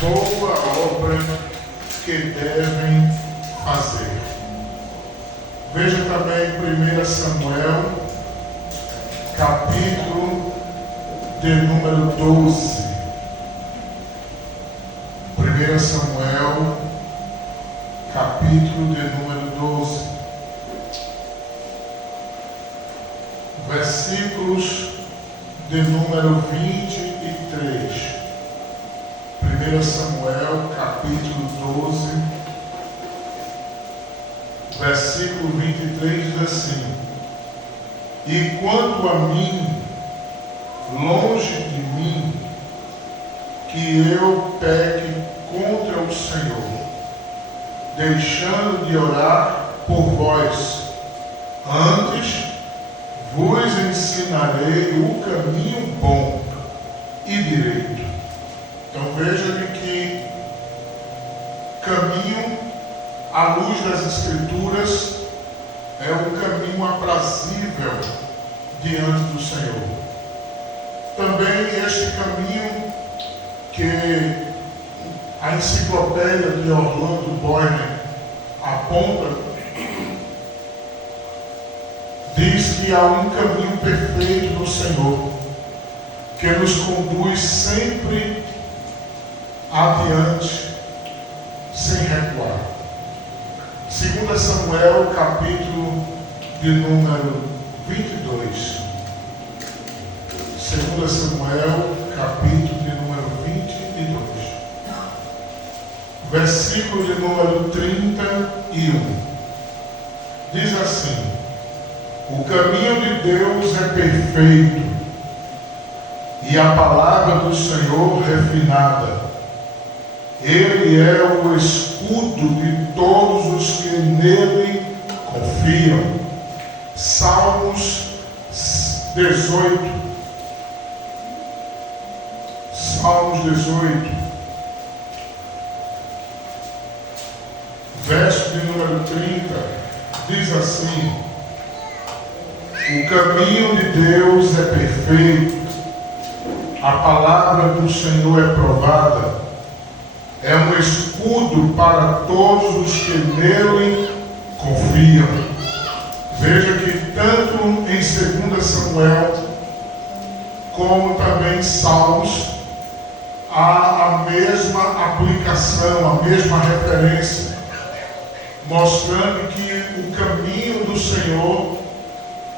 boa obra que devem fazer. Veja também 1 Samuel, capítulo de número 12. 1 Samuel, capítulo de número 12. Versículos de número 23. 1 Samuel, capítulo 12, versículo 23 diz assim: E quanto a mim, longe de mim, que eu peque contra o Senhor, deixando de orar por vós. Antes vos ensinarei o caminho bom e direito. Então veja que caminho à luz das Escrituras é um caminho aprazível diante do Senhor. Também este caminho que a enciclopédia de Orlando Boyer aponta, diz que há um caminho perfeito do Senhor, que nos conduz sempre adiante, sem recuar. 2 Samuel, capítulo de número 22. 2 Samuel, capítulo de número 22. Versículo de número 31. Diz assim: O caminho de Deus é perfeito, e a palavra do Senhor refinada. Ele é o escudo de todos os que nele confiam. Salmos 18. Salmos 18. Verso de número 30. Diz assim: O caminho de Deus é perfeito. A palavra do Senhor é provada. É um escudo para todos os que nele confiam. Veja que tanto em 2 Samuel como também em Salmos há a mesma aplicação, a mesma referência, mostrando que o caminho do Senhor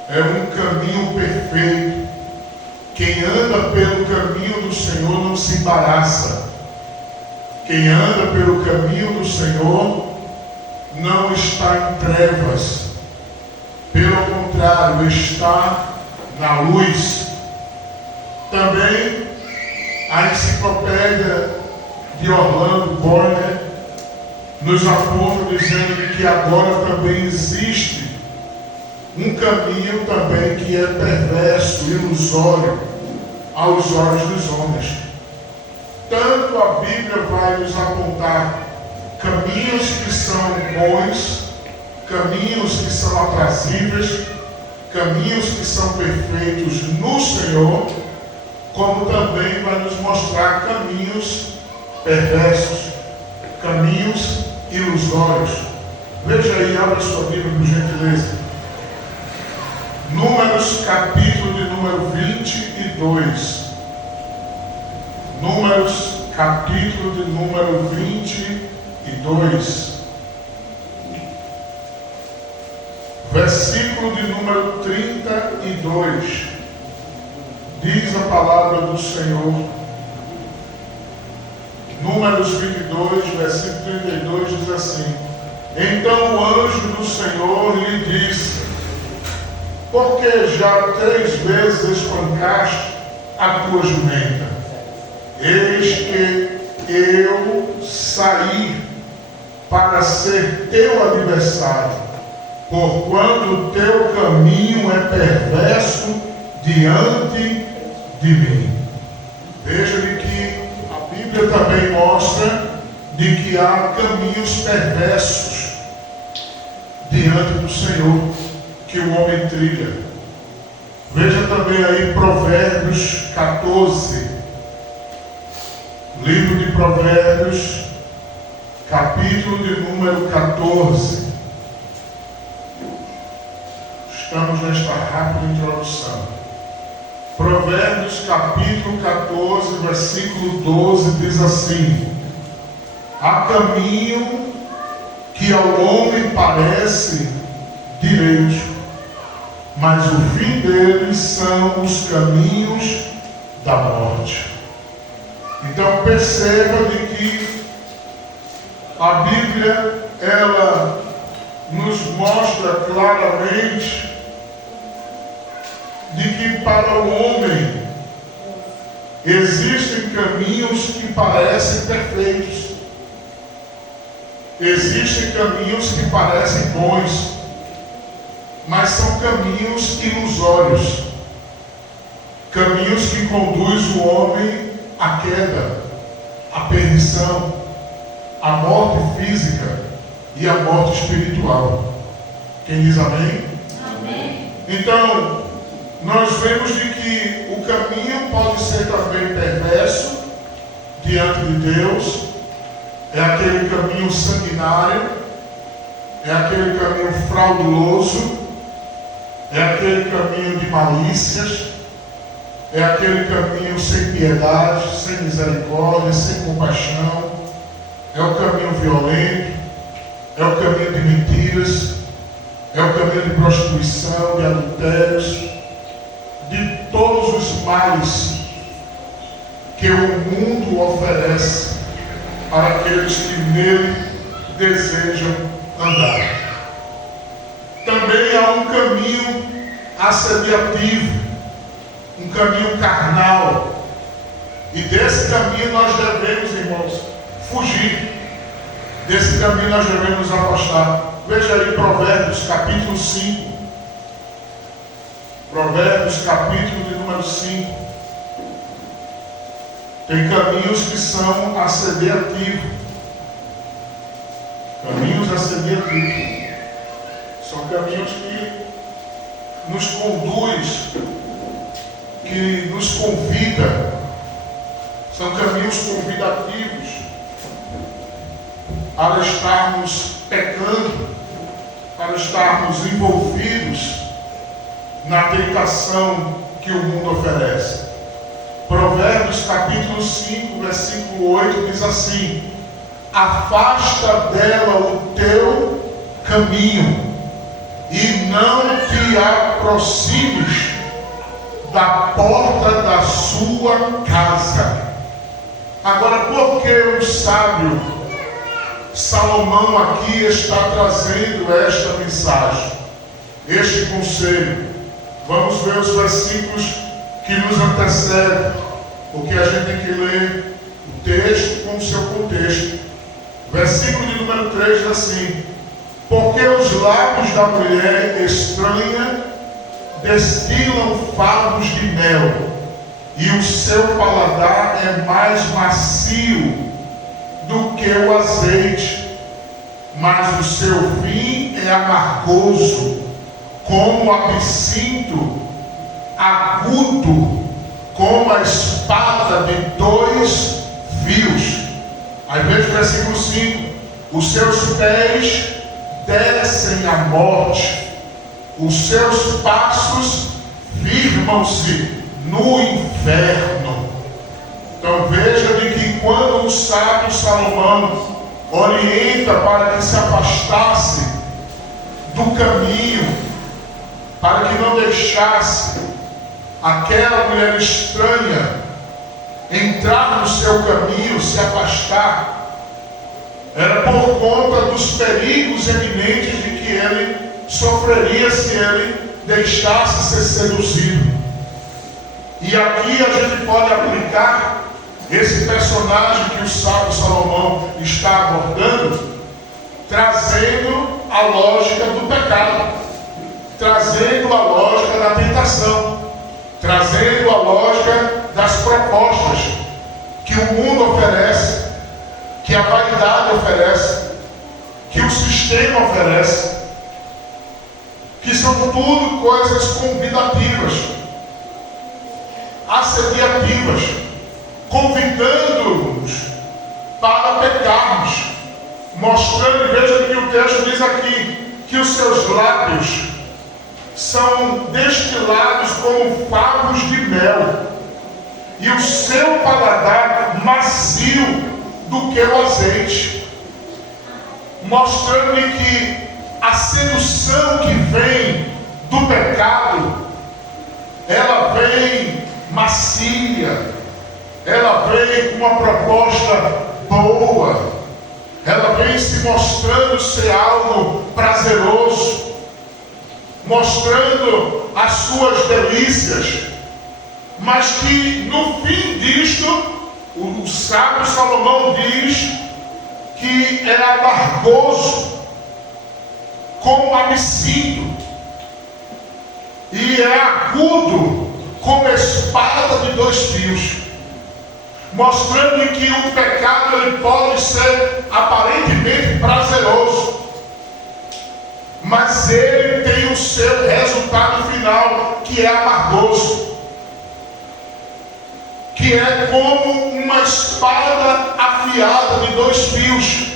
é um caminho perfeito. Quem anda pelo caminho do Senhor não se embaraça. Quem anda pelo caminho do Senhor não está em trevas. Pelo contrário, está na luz. Também a enciclopédia de Orlando Boyer nos aponta dizendo que agora também existe um caminho também que é perverso, ilusório aos olhos dos homens. Tanto a Bíblia vai nos apontar caminhos que são bons, caminhos que são aprazíveis, caminhos que são perfeitos no Senhor, como também vai nos mostrar caminhos perversos, caminhos ilusórios. Veja aí, abra sua Bíblia por gentileza. Números, capítulo de número 22. Números, capítulo de número 22. Versículo de número 32. Diz a palavra do Senhor. Números 22, versículo 32 diz assim: Então o anjo do Senhor lhe disse: Porque já 3 vezes espancaste a tua jumenta? Eis que eu saí para ser teu adversário, porquanto o teu caminho é perverso diante de mim. Veja que a Bíblia também mostra de que há caminhos perversos diante do Senhor que o homem trilha. Veja também aí Provérbios 14. Livro de Provérbios, capítulo de número 14. Estamos nesta rápida introdução. Provérbios, capítulo 14, versículo 12, diz assim: há caminho que ao homem parece direito, mas o fim deles são os caminhos da morte. Então perceba de que a Bíblia, ela nos mostra claramente de que para o homem existem caminhos que parecem perfeitos, existem caminhos que parecem bons, mas são caminhos ilusórios, caminhos que conduzem o homem à queda, à perdição, à morte física e à morte espiritual. Quem diz amém? Amém. Então, nós vemos de que o caminho pode ser também perverso diante de Deus. É aquele caminho sanguinário, é aquele caminho frauduloso, é aquele caminho de malícias, é aquele caminho sem piedade, sem misericórdia, sem compaixão, é o caminho violento, é o caminho de mentiras, é o caminho de prostituição, de adultérios, de todos os males que o mundo oferece para aqueles que nele desejam andar. Também há um caminho assediativo, um caminho carnal, e desse caminho nós devemos, irmãos, fugir. Desse caminho nós devemos nos afastar. Veja aí Provérbios capítulo 5. Provérbios capítulo de número 5. Tem caminhos que são assediativos. Caminhos assediativos. São caminhos que nos conduz, que nos convida. São caminhos convidativos para estarmos pecando, para estarmos envolvidos na tentação que o mundo oferece. Provérbios capítulo 5, versículo 8 diz assim: afasta dela o teu caminho e não te aproximes da porta da sua casa. Agora, por que o sábio Salomão aqui está trazendo esta mensagem, este conselho? Vamos ver os versículos que nos antecedem, porque a gente tem que ler o texto com o seu contexto. Versículo de número 3 diz assim: porque os lábios da mulher estranha destilam favos de mel, e o seu paladar é mais macio do que o azeite, mas o seu fim é amargoso, como o absinto, agudo, como a espada de 2 fios. Aí veja o versículo 5: os seus pés descem à morte, os seus passos firmam-se no inferno. Então veja de que quando o sábio Salomão orienta para que se afastasse do caminho, para que não deixasse aquela mulher estranha entrar no seu caminho, se afastar, era por conta dos perigos eminentes de que ele sofreria se ele deixasse ser seduzido. E aqui a gente pode aplicar esse personagem que o sábio Salomão está abordando, trazendo a lógica do pecado, trazendo a lógica da tentação, trazendo a lógica das propostas que o mundo oferece, que a vaidade oferece, que o sistema oferece, que são tudo coisas convidativas, assediativas, convidando-nos para pecarmos, mostrando, e veja que o texto diz aqui, que os seus lábios são destilados como favos de mel, e o seu paladar macio do que o azeite, mostrando que a sedução que vem do pecado, ela vem macia, ela vem com uma proposta boa, ela vem se mostrando ser algo prazeroso, mostrando as suas delícias, mas que no fim disto, o sábio Salomão diz que é amargoso, como absinto, e é agudo como espada de dois fios, mostrando que o pecado ele pode ser aparentemente prazeroso, mas ele tem o seu resultado final, que é amargoso, que é como uma espada afiada de dois fios.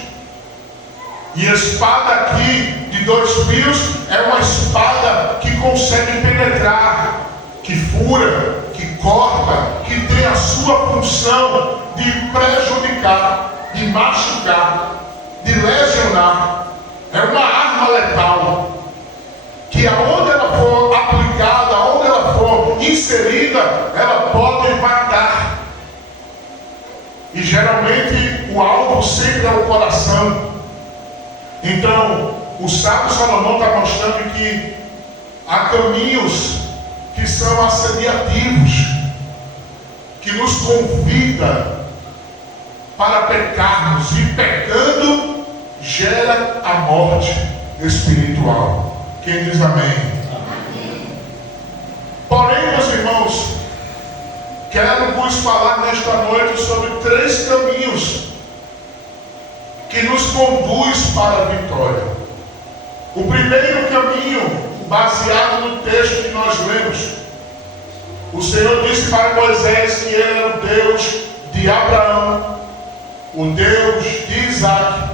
E espada aqui de dois fios é uma espada que consegue penetrar, que fura, que corta, que tem a sua função de prejudicar, de machucar, de lesionar. É uma arma letal, que aonde ela for aplicada, aonde ela for inserida, ela pode matar. E geralmente o alvo sempre é o coração. Então, o sábio Salomão está mostrando que há caminhos que são assediativos, que nos convida para pecarmos, e pecando gera a morte espiritual. Quem diz amém? Amém. Porém, meus irmãos, quero vos falar nesta noite sobre 3 caminhos que nos conduz para a vitória. O primeiro caminho, baseado no texto que nós lemos, o Senhor disse para Moisés que ele é o Deus de Abraão, o Deus de Isaac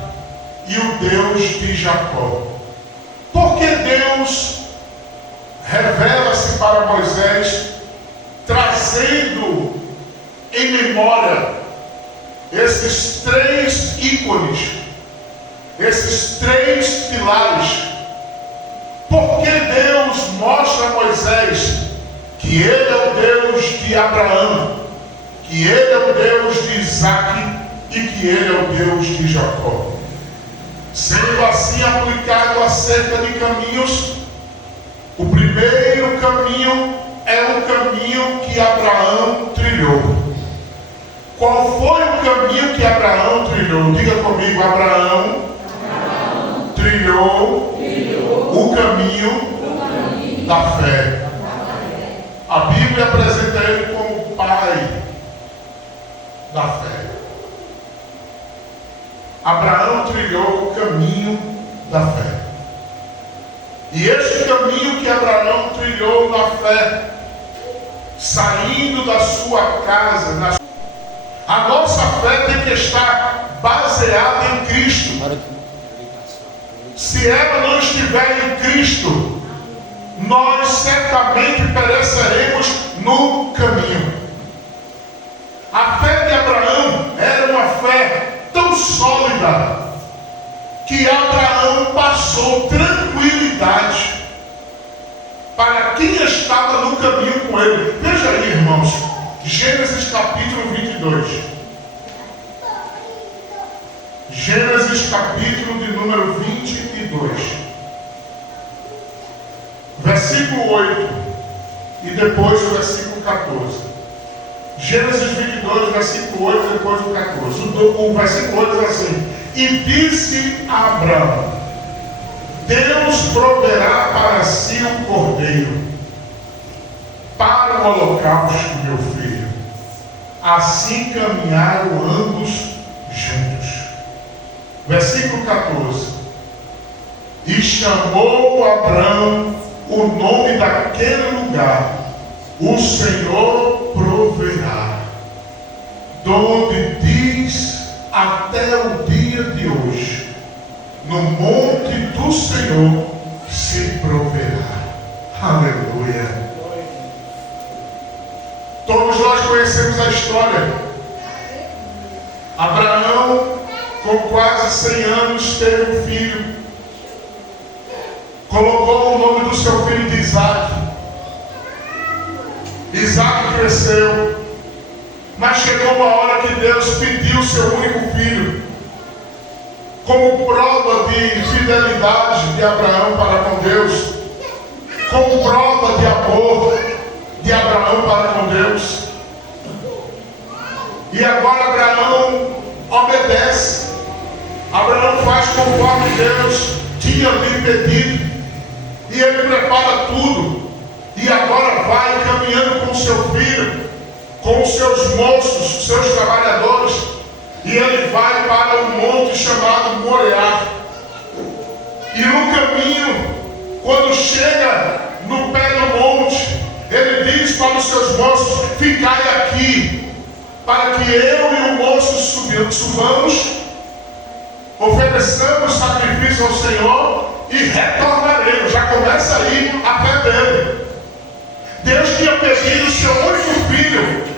e o Deus de Jacó. Porque Deus revela-se para Moisés, trazendo em memória esses 3 ícones, esses 3 pilares. Porque Deus mostra a Moisés que Ele é o Deus de Abraão, que Ele é o Deus de Isaac e que Ele é o Deus de Jacó. Sendo assim aplicado acerca de caminhos, o primeiro caminho é o caminho que Abraão trilhou. Qual foi o caminho que Abraão trilhou? Diga comigo, Abraão trilhou o caminho da fé. A Bíblia apresenta ele como o pai da fé. Abraão trilhou o caminho da fé. E este caminho que Abraão trilhou na fé, saindo da sua casa, a nossa fé tem que estar baseada em Cristo. Se ela não estiver em Cristo, nós certamente pereceremos no caminho. A fé de Abraão era uma fé tão sólida que Abraão passou tranquilidade para quem estava no caminho com ele. Veja aí, irmãos, Gênesis capítulo 22. Gênesis capítulo de número 22, versículo 8 e depois o versículo 14. Gênesis 22, versículo 8 e depois o 14. O versículo 8 diz assim: e disse a Abraão: Deus proverá para si um cordeiro para o holocausto, meu filho. Assim caminharam ambos juntos. Versículo 14. E chamou Abraão o nome daquele lugar: o Senhor proverá. Donde diz a até o dia de hoje, no monte do Senhor se proverá. Aleluia. Todos nós conhecemos a história. Abraão, com quase 100 anos, teve um filho. Colocou o nome do seu filho de Isaac. Isaac cresceu. Mas chegou uma hora que Deus pediu o seu único filho, como prova de fidelidade de Abraão para com Deus, como prova de amor de Abraão para com Deus. E agora Abraão obedece. Abraão faz conforme Deus tinha lhe pedido. E ele prepara tudo. E agora vai caminhando com o seu filho, com os seus moços, seus trabalhadores. E ele vai para um monte chamado Moriá. E no caminho, quando chega no pé do monte, ele diz para os seus moços: ficai aqui, para que eu e o moço subamos, ofereçamos sacrifício ao Senhor e retornaremos. Já começa aí a fé dele. Deus tinha pedido o seu único filho.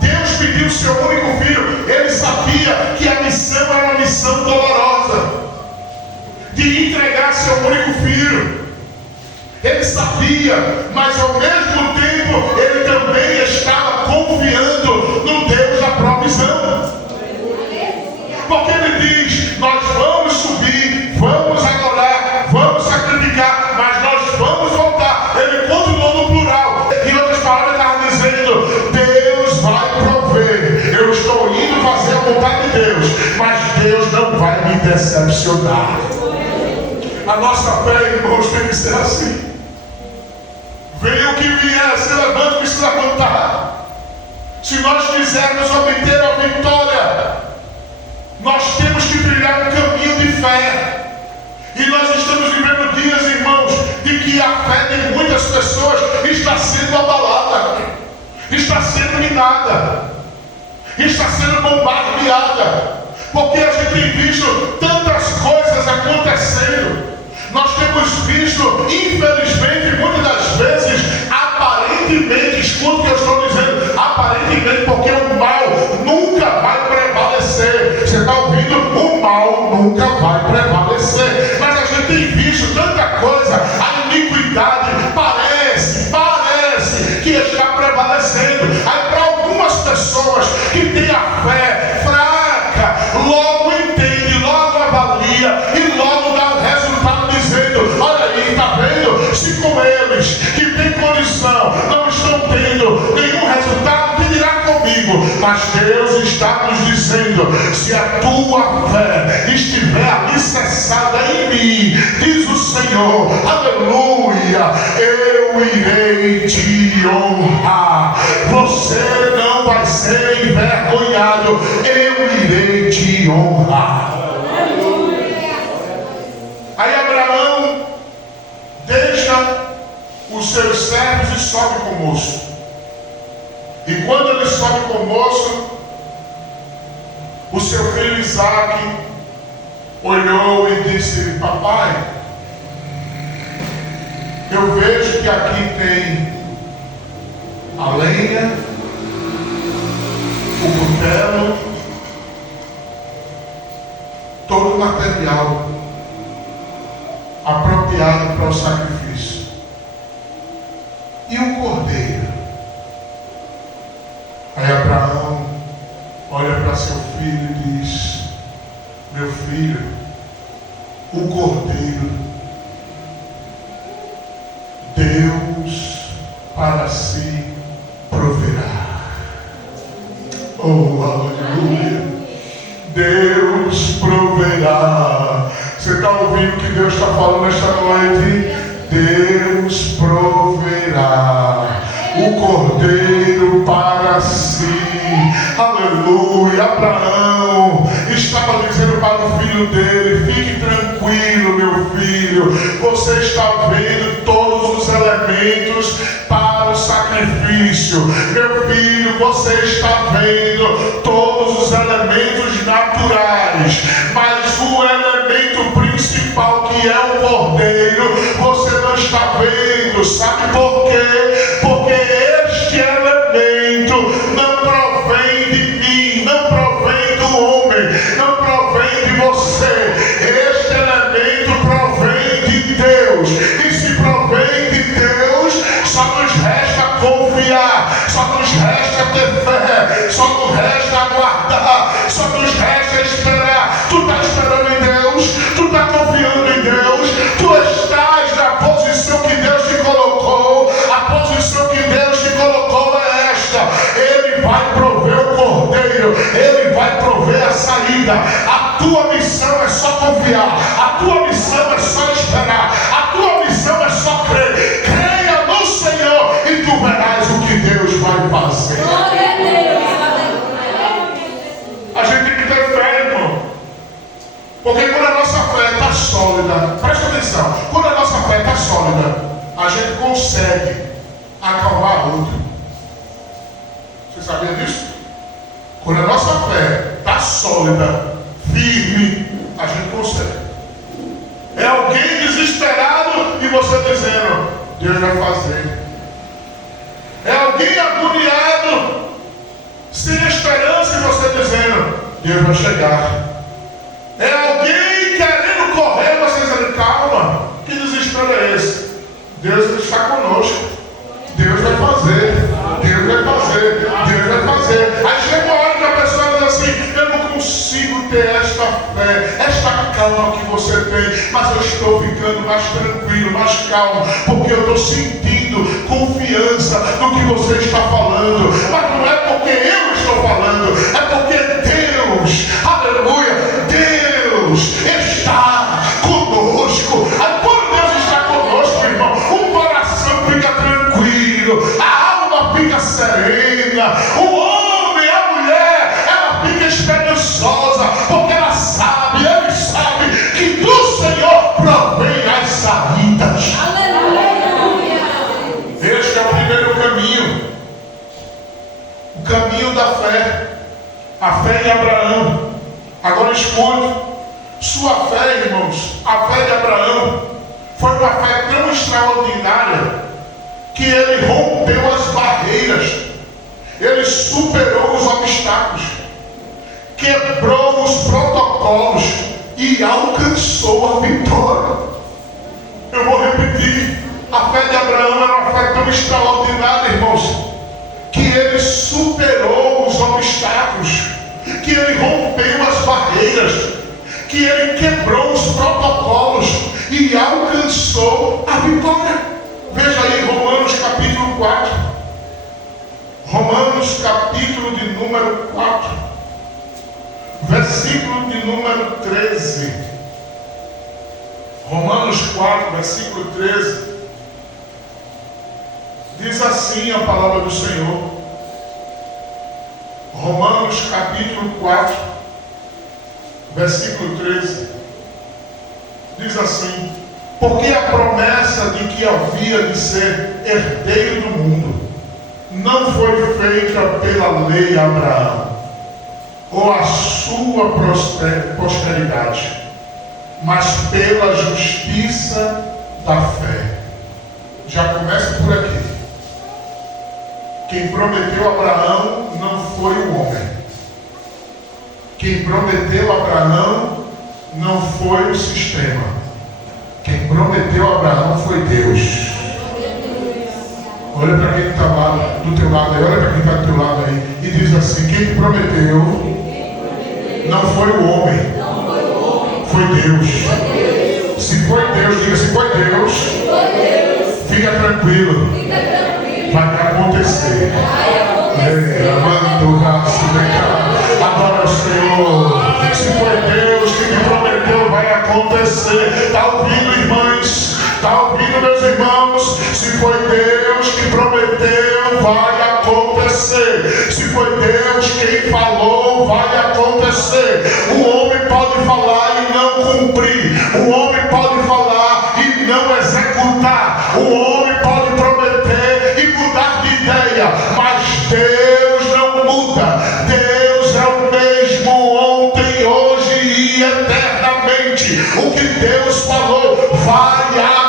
Deus pediu o seu único filho. Ele sabia que a missão era uma missão dolorosa, de entregar seu único filho. Ele sabia, mas ao mesmo tempo ele também estava confiando no Deus da provisão. Porque ele diz: nós vamos subir, vamos adorar, vamos sacrificar, mas nós vamos voltar. Ele continuou no plural. Em outras palavras, ele estava dizendo: Deus vai prover. Eu estou indo fazer a vontade de Deus, mas Deus não vai me decepcionar. A nossa fé, irmãos, tem que ser assim. Venha o que vier, se levante que se levantar. Se nós quisermos obter a vitória, nós temos que trilhar um caminho de fé. E nós estamos vivendo dias, irmãos, de que a fé de muitas pessoas está sendo abalada, está sendo minada, está sendo bombardeada, porque a gente tem visto tantas coisas acontecendo. Nós temos visto, infelizmente, muitas das vezes, aparentemente, escuta o que eu estou dizendo, aparentemente, porque o mal nunca vai prevalecer. Você está ouvindo? O mal nunca vai prevalecer. Mas a gente tem visto tanta coisa, a iniquidade parece que está prevalecendo. Aí para algumas pessoas que têm a fé fraca, logo entende, logo avalia e logo dá o resultado dizendo: olha aí, está vendo? Se com eles que têm condição não estão tendo nenhum resultado, que dirá comigo? Mas Deus está nos dizendo: se a tua fé estiver alicerçada em mim, diz o Senhor, aleluia, eu irei te honrar. Você não vai ser envergonhado, eu irei te honrar. Aí Abraão deixa os seus servos e sobe com o moço. E quando ele sobe com o moço, o seu filho Isaac olhou e disse: papai, eu vejo que aqui tem a lenha, o cutelo, todo o material apropriado para o sacrifício. E o cordeiro? Aí Abraão olha para seu filho e diz: meu filho, o cordeiro, Deus para si proverá. Oh, aleluia! Deus proverá. Você está ouvindo o que Deus está falando esta noite? Deus proverá o cordeiro para si. Aleluia. Abraão estava dizendo para o filho dele: fique tranquilo, meu filho, você está vendo todos os elementos para o sacrifício. Meu filho, você está vendo todos os elementos na naturais, mas o elemento principal, que é o Cordeiro, você não está vendo. Sabe por quê? Porque este elemento não provém de mim, não provém do homem, não provém de você. Este elemento provém de Deus, e se provém de Deus, só nos resta confiar, só nos resta ter fé, só nos resta aguardar, só nos resta esperar. Tu está esperando em Deus, tu está confiando em Deus, tu estás na posição que Deus te colocou. A posição que Deus te colocou é esta: Ele vai prover o Cordeiro, Ele vai prover a saída. A tua missão é só confiar, a tua missão é só esperar, a tua missão é só crer. Creia no Senhor e tu verás o que Deus vai fazer. A gente tem que ter fé, irmão, porque quando a nossa fé está sólida, presta atenção, quando a nossa fé está sólida, a gente consegue acalmar outro. Você sabia disso? Quando a nossa fé está sólida, firme, a gente consegue. É alguém desesperado e você dizendo: Deus vai fazer. É alguém agoniado, sem esperança, e você dizendo: Deus vai chegar. É alguém querendo correr, você dizendo: calma, que desespero é esse? Deus está conosco. Deus vai fazer. Deus vai fazer. Deus vai fazer. Aí chega uma hora que a pessoa diz assim: eu não consigo ter esta fé, esta calma que você tem, mas eu estou ficando mais tranquilo, mais calmo, porque eu estou sentindo confiança no que você está falando. Mas não é porque eu estou falando, é porque Deus, aleluia, Deus está conosco. Aí quando Deus está conosco, irmão, o coração fica tranquilo, a alma fica serena, o homem, a mulher, ela fica esperançosa, porque ela sabe, ele sabe que do Senhor provém as saídas. Aleluia! Este é o primeiro caminho, o caminho da fé, a fé de Abraão. Agora escute, sua fé, irmãos, a fé de Abraão foi uma fé tão extraordinária que ele rompeu as barreiras, ele superou os obstáculos, quebrou os protocolos e alcançou a vitória. Eu vou repetir, a fé de Abraão era uma fé tão extraordinária, irmãos, que ele superou os obstáculos, que ele rompeu as barreiras, que ele quebrou os protocolos e alcançou a vitória. Veja aí Romanos capítulo 4. Romanos capítulo de número 4, versículo de número 13. Romanos 4, versículo 13. Diz assim a palavra do Senhor. Romanos capítulo 4, versículo 13. Diz assim: porque a promessa de que havia de ser herdeiro do mundo não foi feita pela lei a Abraão ou a sua posteridade, mas pela justiça da fé. Já começa por aqui. Quem prometeu a Abraão não foi o homem. Quem prometeu a Abraão não foi o sistema. Quem prometeu a Abraão foi Deus. Olha para quem está lá do teu lado aí, olha para quem está do teu lado aí, e diz assim: quem prometeu não foi o homem, foi Deus. Se foi Deus, diga: se foi Deus, fica tranquilo, vai acontecer. Agora o Senhor, se foi Deus que me prometeu, vai acontecer. Está ouvindo, irmãs? Está ouvindo, meus irmãos? Se foi Deus que prometeu, vai acontecer. Se foi Deus quem falou, vai acontecer. O homem pode falar e não cumprir. O homem pode falar e não executar. O homem pode prometer e mudar de ideia, mas Deus não muda. Deus é o mesmo ontem, eternamente. O que Deus falou vai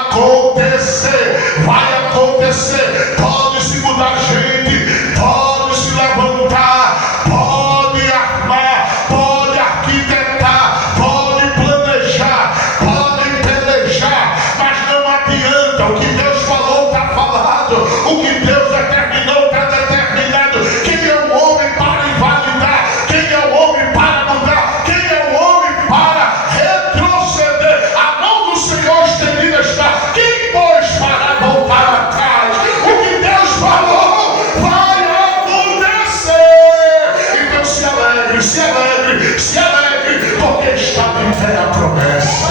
acontecer. Vai acontecer. Pode se mudar gente, pode se levantar, pode armar, pode arquitetar, pode planejar, pode pelejar, mas não adianta. O que Deus falou está falado. O que Deus determinou está determinado. Quem é o homem para invalidar? Quem é o homem para mudar? Quem é o homem para retroceder? A mão do Senhor estendida está. Quem, pois, fará voltar atrás? O que Deus falou vai acontecer. Então se alegre, se alegre, se alegre, porque está de pé a promessa.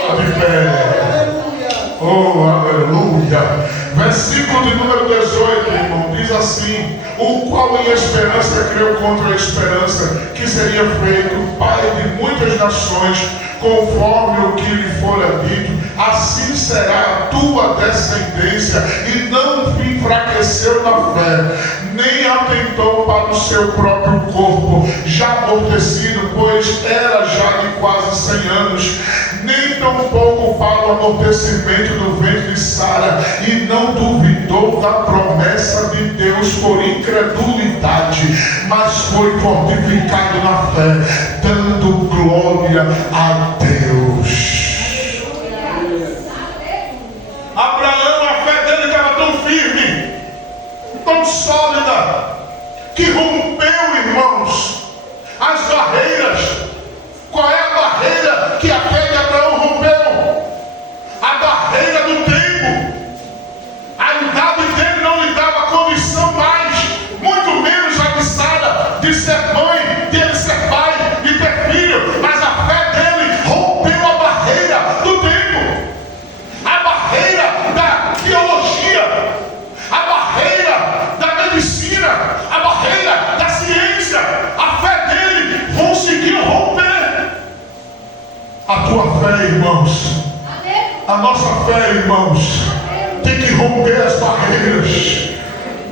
Está de pé. Oh, aleluia. Versículo de número 18, irmão, diz assim: o qual em esperança creu contra a esperança, que seria feito pai de muitas nações, conforme o que lhe fora dito, assim será a tua descendência, e não enfraqueceu na fé, nem atentou para o seu próprio corpo, já amortecido, pois era já de quase 100 anos, nem tampouco para o amortecimento do ventre de Sara, e não duvidou da promessa de Deus por incredulidade, mas foi fortificado na fé, dando glória a Deus. Abraão, a fé dele estava tão firme, tão sólida, que rompeu, irmãos, as barreiras. Qual é a barreira que a fé de Abraão rompeu? A barreira do tempo. A idade dele não lhe dava condição mais, muito menos a de Sara, de ser mãe, de ele ser pai, de ter filho. Mas a fé dele rompeu a barreira do tempo, a barreira da biologia, a barreira da medicina, a barreira da ciência. A fé dele conseguiu romper. A tua fé, irmãos, a nossa fé, irmãos, tem que romper as barreiras.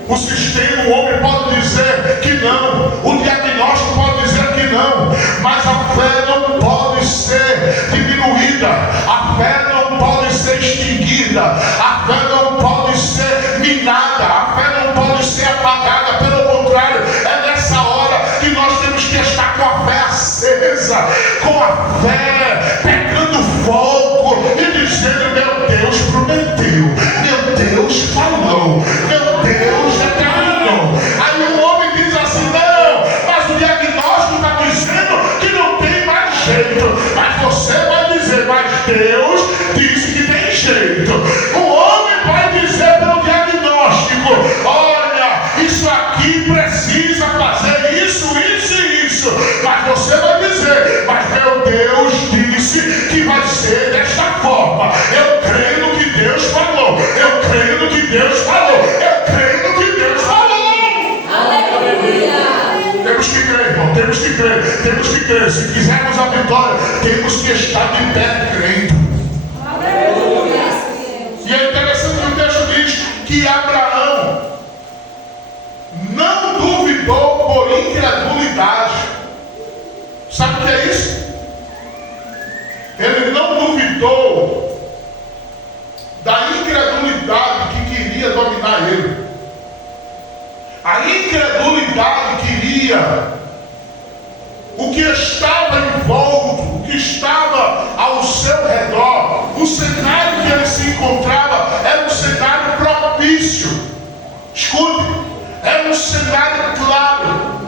O sistema, o homem pode dizer que não, o diagnóstico pode dizer que não, mas a fé não pode ser diminuída, a fé não pode ser extinguida, a fé não pode ser minada, a fé não pode ser apagada. Pelo contrário, é nessa hora que nós temos que estar com a fé acesa, com a fé pegando fogo e dizendo: meu Deus prometeu, meu Deus falou, meu Deus determinou. Aí o homem diz assim: não, mas o diagnóstico está dizendo que não tem mais jeito. Mas você vai dizer: mas Deus disse que tem jeito. O homem vai dizer pelo diagnóstico: olha, isso aqui precisa fazer isso, isso e isso. Mas você vai dizer: mas meu Deus disse que vai ser desta forma. Eu creio no que Deus falou. Eu creio no que Deus falou. Eu creio no que Deus falou. Aleluia. Temos que crer, irmão. Temos que crer. Temos que crer. Se quisermos a vitória, temos que estar de pé crendo. Aleluia. E é interessante que o texto diz que Abraão não duvidou por incredulidade. Sabe o que é isso? Ele não duvidou da incredulidade que queria dominar ele. A incredulidade queria o que estava em volta, o que estava ao seu redor. O cenário que ele se encontrava era um cenário propício. Escute, era um cenário claro.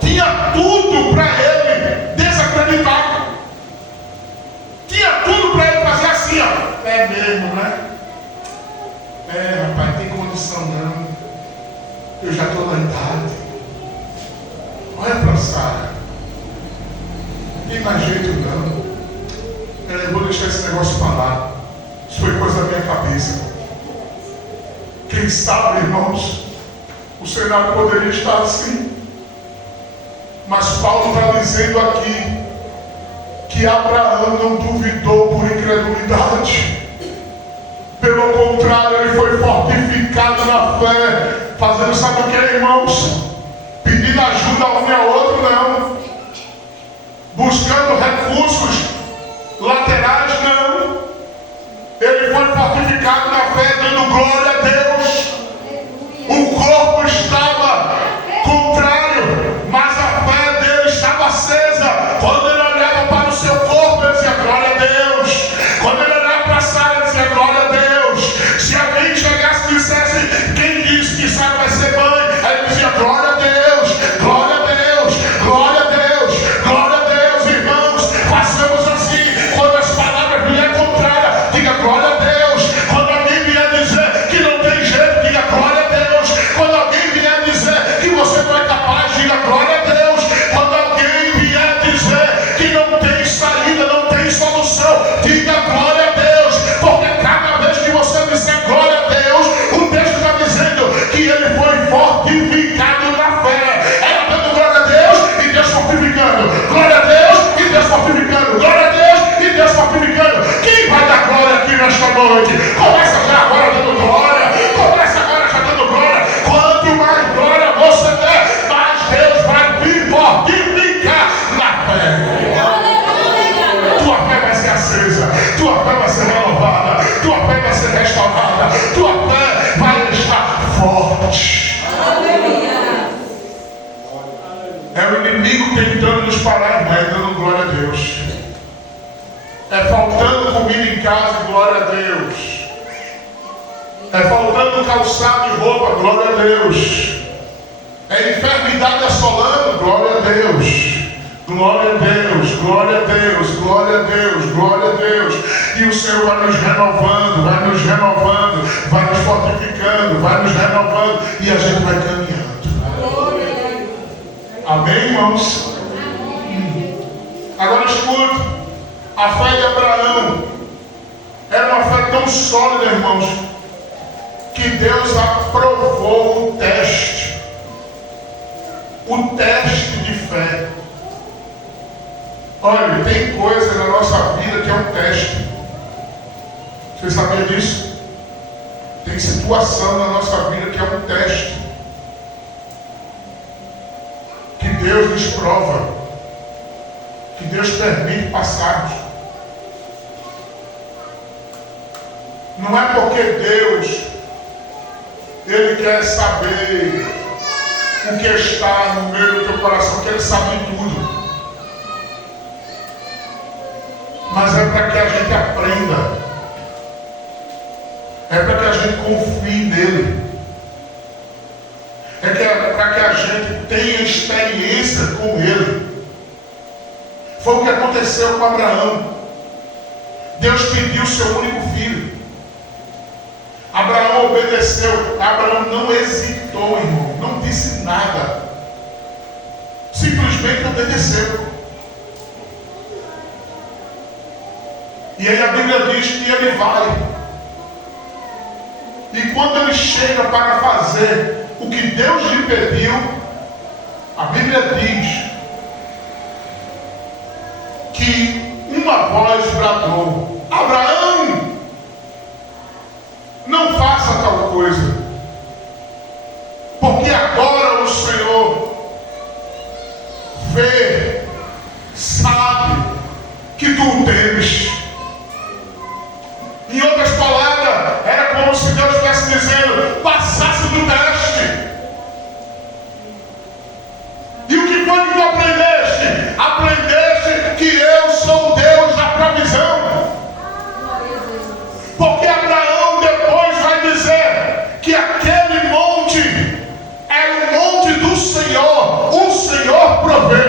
Tinha tudo para ele desacreditar. Tinha tudo para ele fazer assim, ó. É mesmo, né? É, rapaz, tem condição não. Eu já estou na idade. Olha para Sara. Não tem mais jeito não. Eu vou deixar esse negócio para lá. Isso foi coisa da minha cabeça. Quem sabe, irmãos, o cenário poderia estar assim. Mas Paulo está dizendo aqui que Abraão não duvidou por incredulidade. Pelo contrário, ele foi fortificado na fé, fazendo, sabe o que, irmãos? Pedindo ajuda a um e ao outro, não. glória a Deus. O corpo estava contrário, mas a fé dele estava acesa. Quando ele olhava para o seu corpo, ele dizia glória a Deus. Quando ele olhava para a Sara, ele dizia glória a Deus. Se alguém chegasse e dissesse, quem disse que Sara vai ser mãe? Aí ele dizia glória a Deus, glória a Deus, glória a Deus, glória a Deus. Irmãos, façamos assim. Quando as palavras vierem contrárias, diga glória a Deus. Quando alguém vier dizer que não tem jeito, diga glória a Deus. Quando alguém vier dizer que você não é capaz, diga glória a Deus. Quando alguém vier dizer que não tem saída, não tem solução, diga glória a Deus. Porque cada vez que você disser glória a Deus, o texto está dizendo que ele foi fortificado na fé. Era dando glória a Deus e Deus fortificando. Glória a Deus e Deus fortificando. Glória a Deus e Deus fortificando. Quem vai dar glória aqui nesta noite? Começa já agora dando glória. Começa agora já dando glória. Quanto mais glória você der, mais Deus vai te fortificar na fé. Tua fé vai ser acesa. Tua fé vai ser renovada. Tua fé vai ser restaurada. Tua fé vai estar forte. É o inimigo tentando nos parar, mas dando glória a Deus. É faltando comida em casa, glória a Deus. É faltando calçado e roupa, glória a Deus. É enfermidade assolando, glória a Deus. Glória a Deus, glória a Deus, glória a Deus, glória a Deus. E o Senhor vai nos renovando, vai nos renovando, vai nos fortificando, vai nos renovando. E a gente vai caminhando. Amém, irmãos? Agora escute. A fé de Abraão era uma fé tão sólida, irmãos, que Deus aprovou o teste de fé. Olha, tem coisa na nossa vida que é um teste. Você sabia disso? Tem situação na nossa vida que é um teste, que Deus nos prova, que Deus permite passarmos. Não é porque Deus Ele quer saber o que está no meio do teu coração, que Ele sabe de tudo. Mas é para que a gente aprenda. É para que a gente confie nele. É para que a gente tenha experiência com ele. Foi o que aconteceu com Abraão. Deus pediu o seu único filho. Abraão obedeceu. Abraão não hesitou, irmão. Não disse nada. Simplesmente obedeceu. E aí a Bíblia diz que ele vai. E quando ele chega para fazer o que Deus lhe pediu, a Bíblia diz que uma voz bradou: Abraão, não faça tal coisa, porque agora o Senhor vê, sabe que tu o temes. Em outras palavras, era como se Deus estivesse dizendo: passasse do teste. E o que foi que tu aprendeste? Aprendeste que eu sou o Deus da provisão. Porque Abraão depois vai dizer que aquele monte era o monte do Senhor. O Senhor provê.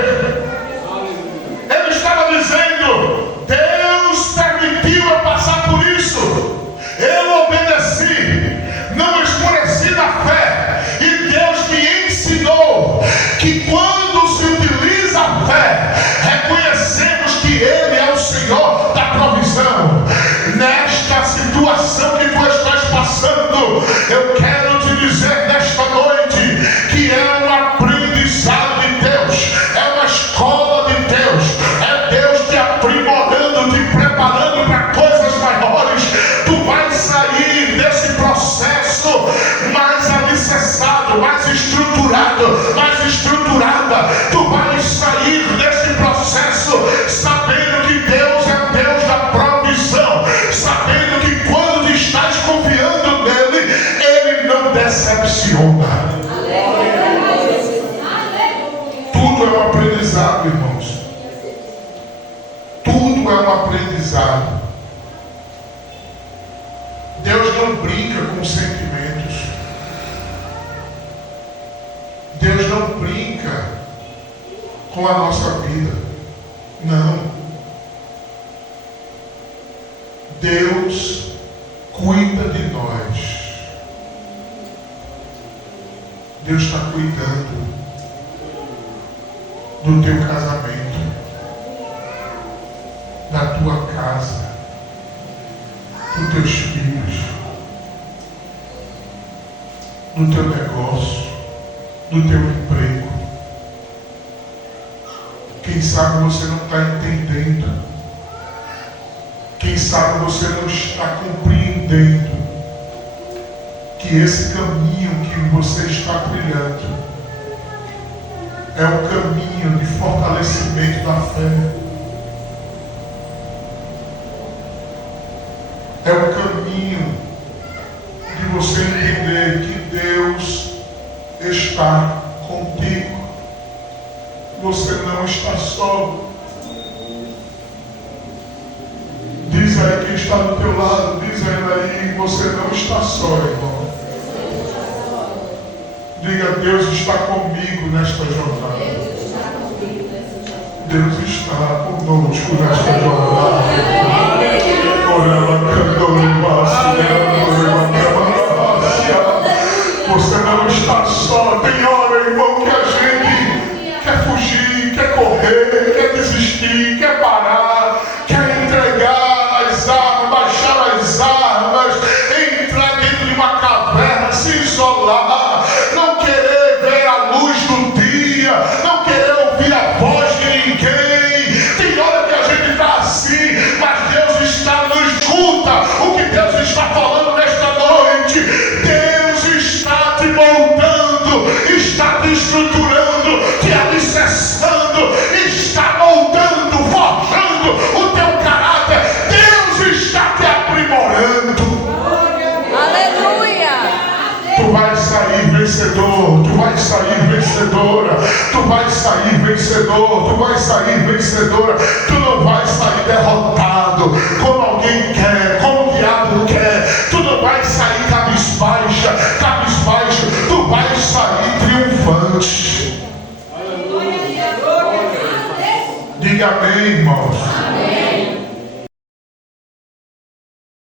Ele estava dizendo: Deus permitiu eu passar por isso. Eu obedeci, não esmoreci na fé. E Deus me ensinou que quando se utiliza a fé, reconhecemos que Ele é o Senhor da provisão. Nesta situação que tu estás passando, eu quero te dizer nesta noite que é um aprendizado de Deus, é uma escola de Deus, é Deus te aprimorando, te preparando para coisas maiores. Tu vais sair desse processo mais alicerçado, mais estruturado, mais estruturada. Tu vais sair desse processo sabendo que Deus é Deus da provisão, sabendo que quando estás confiando nele, Tudo é um aprendizado, irmãos. Tudo é um aprendizado. Deus não brinca com sentimentos. Deus não brinca com a nossa vida. Não. Deus cuida de nós. Deus está cuidando do teu casamento, da tua casa, dos teus filhos, do teu negócio, do teu emprego. Quem sabe você não está entendendo. Quem sabe você não está compreendendo que esse caminho que você está trilhando é um caminho de fortalecimento da fé. É um caminho de você entender que Deus está contigo. Você não está só. Diz aí quem está do teu lado, diz aí, você não está só, irmão. Diga, Deus está comigo nesta jornada. Deus está conosco nesta jornada. Você não está só. Tem hora, irmão, que a gente quer fugir, quer correr, quer desistir, quer parar, quer entregar as armas, baixar as armas, entrar dentro de uma caverna, se isolar, não querer ver a luz do dia, não querer ouvir a voz de ninguém. Tem hora que a gente está assim, mas Deus está no escuta o que Deus está falando nesta noite. Deus está te moldando, está te estruturando, te alicerçando, está moldando, forjando o teu caráter. Deus está te aprimorando. Aleluia! Tu vais sair vencedor, tu vais sair vencedora, tu vais sair vencedor, tu vais sair vencedora. Tu não vais sair derrotado, como alguém quer, como o diabo quer. Tu não vais sair cabisbaixo, tu vais sair triunfante. Diga amém, irmãos.